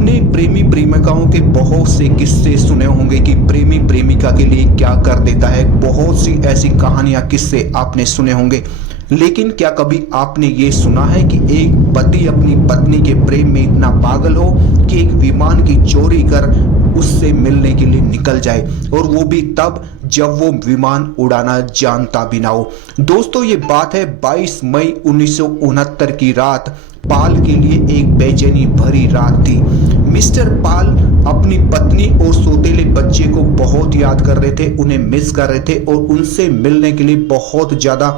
आपने प्रेमी प्रेमिकाओं के बहुत से किस्से सुने होंगे कि प्रेमी प्रेमिका के लिए क्या कर देता है। बहुत सी ऐसी कहानियां किस्से आपने सुने होंगे, लेकिन क्या कभी आपने ये सुना है कि एक पति अपनी पत्नी के प्रेम में इतना पागल हो कि एक विमान की चोरी कर उससे मिलने के लिए निकल जाए, और वो भी तब जब वो विमान उड़ाना जानता भी ना हो। दोस्तों, ये बात है 22 मई 1969 की रात। पाल के लिए एक बेचैनी भरी रात थी। मिस्टर पाल अपनी पत्नी और सौतेले बच्चे को बहुत याद कर रहे थे, उन्हें मिस कर रहे थे और उनसे मिलने के लिए बहुत ज्यादा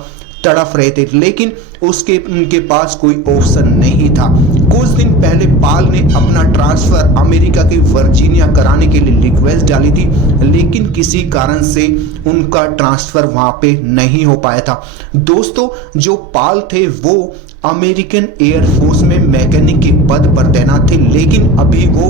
तड़फ रहे थे, लेकिन उनके पास कोई ऑप्शन नहीं था। कुछ दिन पहले पाल ने अपना ट्रांसफर अमेरिका के वर्जीनिया कराने के लिए रिक्वेस्ट डाली थी, लेकिन किसी कारण से उनका ट्रांसफर वहां पे नहीं हो पाया था। दोस्तों, जो पाल थे वो अमेरिकन एयरफोर्स में मैकेनिक के पद पर तैनात थे, लेकिन अभी वो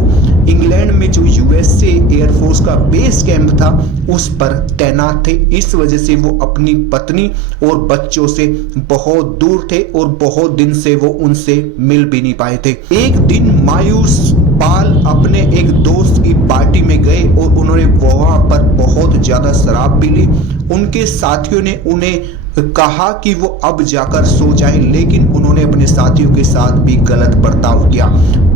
इंग्लैंड में जो यूएसए एयरफोर्स का बेस कैंप था उस पर तैनात थे। इस वजह से वो अपनी पत्नी और बच्चों से बहुत दूर थे और बहुत दिन से वो उनसे मिल भी नहीं पाए थे। एक दिन मायूस पाल अपने एक दोस्त की पार्टी में गए और उन्होंने वहां पर बहुत ज्यादा शराब पी ली। उनके साथियों ने उन्हें कहा कि वो अब जाकर सो जाएं, लेकिन उन्होंने अपने साथियों के साथ भी गलत बर्ताव किया।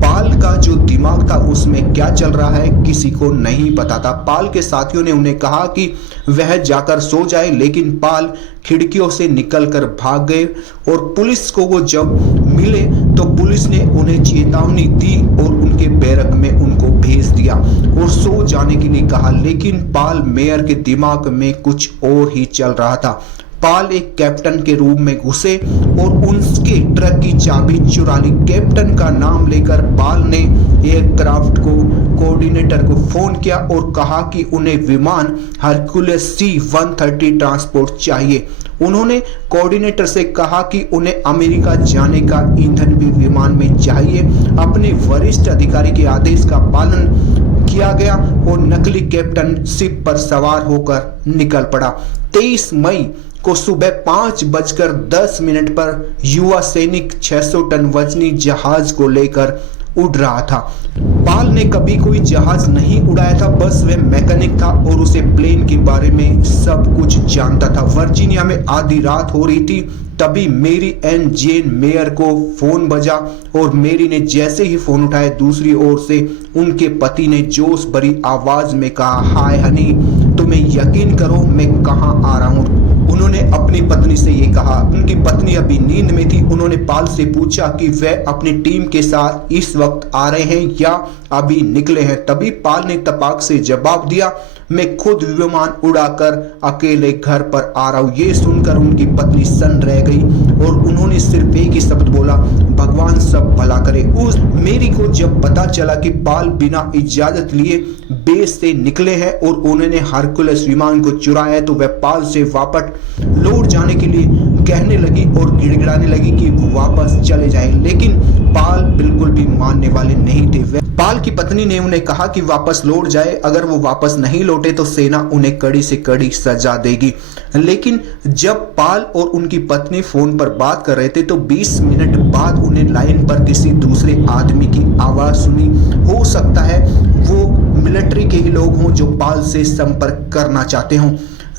पाल का जो दिमाग था उसमें क्या चल रहा है किसी को नहीं पता था। पाल के साथियों ने उन्हें कहा कि वह जाकर सो जाए, लेकिन पाल खिड़कियों से निकलकर भाग गए और पुलिस को वो जब मिले तो पुलिस ने उन्हें चेतावनी दी और उनके बैरक में उनको भेज दिया और सो जाने के लिए कहा। लेकिन पाल मेयर के दिमाग में कुछ और ही चल रहा था। पाल एक कैप्टन के रूम में घुसे और उनके ट्रक की चाबी चुरा ली। कैप्टन का नाम लेकर पाल ने एयरक्राफ्ट को कोऑर्डिनेटर को फोन किया और कहा कि उन्हें विमान हरकुलस C-130 ट्रांसपोर्ट चाहिए। उन्होंने कोऑर्डिनेटर से कहा कि उन्हें अमेरिका जाने का ईंधन भी विमान में चाहिए। अपने वरिष्ठ अधिकारी के आदेश का पालन किया गया और नकली कैप्टन शिप पर सवार होकर निकल पड़ा। 23 मई को सुबह 5:10 पर युवा सैनिक 600 टन वजनी जहाज को लेकर उड़ रहा था। पाल ने कभी कोई जहाज नहीं उड़ाया था, बस वह मैकेनिक था और उसे प्लेन के बारे में सब कुछ जानता था। वर्जीनिया में आधी रात हो रही थी, तभी मेरी एन जेन मेयर को फोन बजा और मेरी ने जैसे ही फोन उठाया, दूसरी ओर से उनके पति ने जोश भरी आवाज में कहा, हाय हनी, तुम्हें यकीन करो मैं कहाँ आ रहा हूँ। उन्होंने अपनी पत्नी से ये कहा। उनकी पत्नी अभी नींद में थी। उन्होंने पाल से पूछा कि वह अपनी टीम के साथ इस वक्त आ रहे हैं या अभी निकले हैं। तभी पाल ने तपाक से जवाब दिया, मैं खुद विमान उड़ाकर अकेले घर पर आ रहा हूँ। ये सुनकर उनकी पत्नी सन्न रह गई और उन्होंने सिर्फ एक ही शब्द बोला, भगवान सब भला करे। उस मेरी को जब पता चला कि पाल बिना इजाजत लिए बेस से निकले हैं और उन्होंने हरकुलस विमान को चुराया है, तो वह पाल से वापस लौट जाने के लिए कहने लगी और गिड़गिड़ाने लगी कि वापस चले जाएं, लेकिन पाल बिल्कुल भी मानने वाले नहीं थे। पाल की पत्नी ने उन्हें कहा कि वापस लौट जाए, अगर वो वापस नहीं लौटे तो सेना उन्हें कड़ी से कड़ी सजा देगी। लेकिन जब पाल और उनकी पत्नी फोन पर बात कर रहे थे तो 20 मिनट बाद उन्हें लाइन पर किसी दूसरे आदमी की आवाज सुनी। हो सकता है वो मिलिट्री के ही लोग हों जो पाल से संपर्क करना चाहते हों,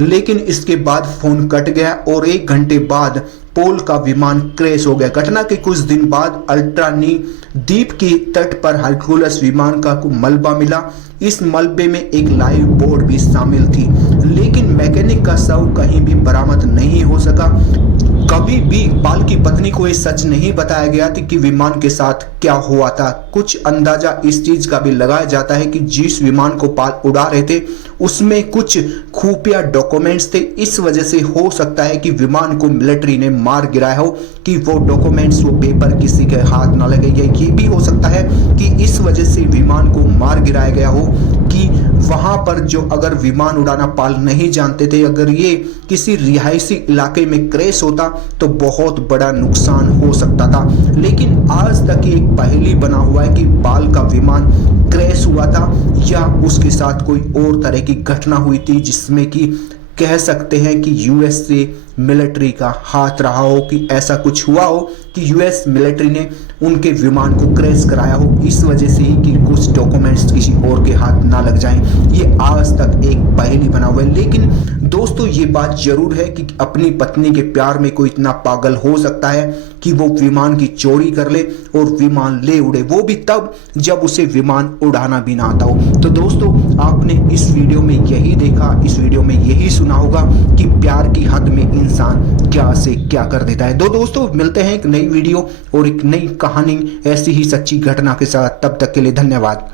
लेकिन इसके बाद फोन कट गया और 1 घंटे बाद पोल का विमान क्रैश हो गया। घटना के कुछ दिन बाद अल्ट्रानी द्वीप की तट पर हरकुलस विमान का मलबा मिला। इस मलबे में एक लाइव बोर्ड भी शामिल थी, लेकिन मैकेनिक का शव कहीं भी बरामद नहीं हो सका। कभी भी पाल की पत्नी को ये सच नहीं बताया गया था कि विमान के साथ क्या हुआ था। कुछ अंदाजा इस चीज का भी लगाया जाता है कि जिस विमान को पाल उड़ा रहे थे उसमें कुछ खुफिया डॉक्यूमेंट्स थे। इस वजह से हो सकता है कि विमान को मिलिट्री ने मार गिराया हो कि वो डॉक्यूमेंट्स, वो पेपर किसी के हाथ ना लगे। ये भी हो सकता है कि इस वजह से विमान को मार गिराया गया हो कि वहां पर जो अगर विमान उड़ाना पाल नहीं जानते थे, अगर ये किसी रिहायशी इलाके में क्रैश होता तो बहुत बड़ा नुकसान हो सकता था। लेकिन आज तक एक पहेली बना हुआ है कि पाल का विमान क्रैश हुआ था या उसके साथ कोई और तरह की घटना हुई थी जिसमें कि कह सकते हैं कि यूएस से मिलिट्री का हाथ रहा हो, कि ऐसा कुछ हुआ हो कि यूएस मिलिट्री ने उनके विमान को क्रैश कराया हो, इस वजह से ही कि कुछ डॉक्यूमेंट्स किसी और के हाथ ना लग जाएं। ये आज तक एक पहेली बना हुआ है। लेकिन दोस्तों ये बात जरूर है कि अपनी पत्नी के प्यार में कोई इतना पागल हो सकता है कि वो विमान की चोरी कर ले और विमान ले उड़े, वो भी तब जब उसे विमान उड़ाना भी ना आता हो। तो दोस्तों आपने इस वीडियो में यही देखा, इस वीडियो में यही सुना होगा कि प्यार की हद में इंसान क्या से क्या कर देता है। तो दोस्तों मिलते हैं एक नई वीडियो और एक नई कहानी ऐसी ही सच्ची घटना के साथ, तब तक के लिए धन्यवाद।